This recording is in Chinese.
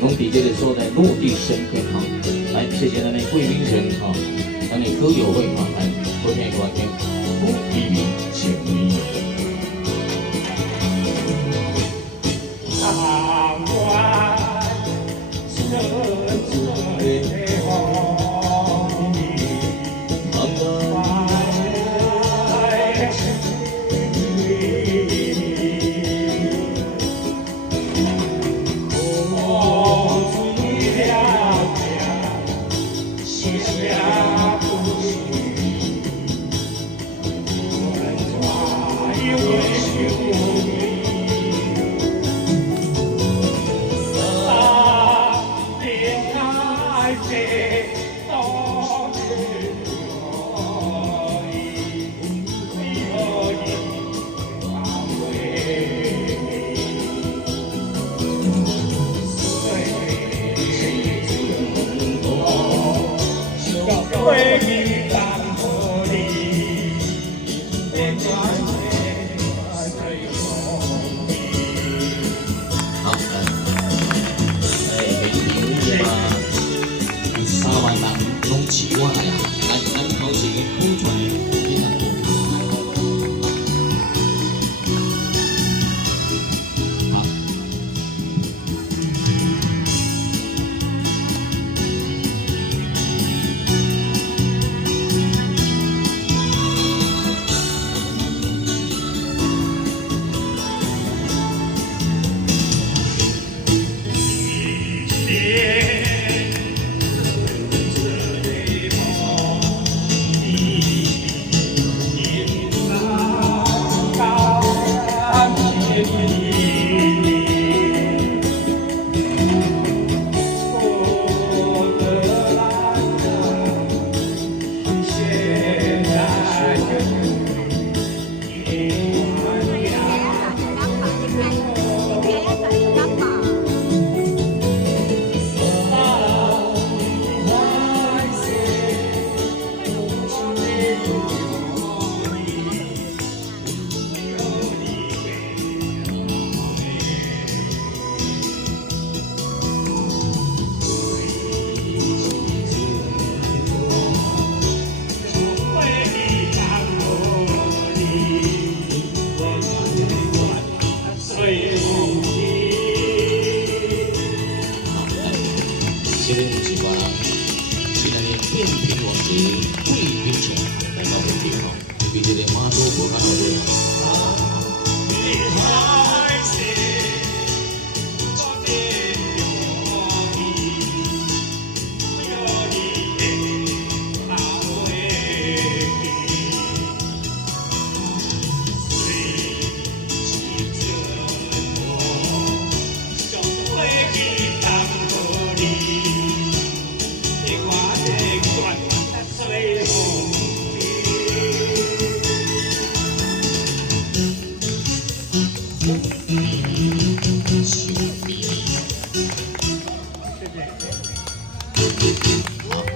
拢伫这个所在落地生根哈。来，谢谢咱的贵宾人哈，咱的歌友会哈，来，好听歌听，古黎明情意。窗外深醉的风雨，来去。 我来啊！来，咱头前捧出来，你看。好。这个不是别人，是咱的变频王子贵宾城来到本地吼，比这个马祖无较好对。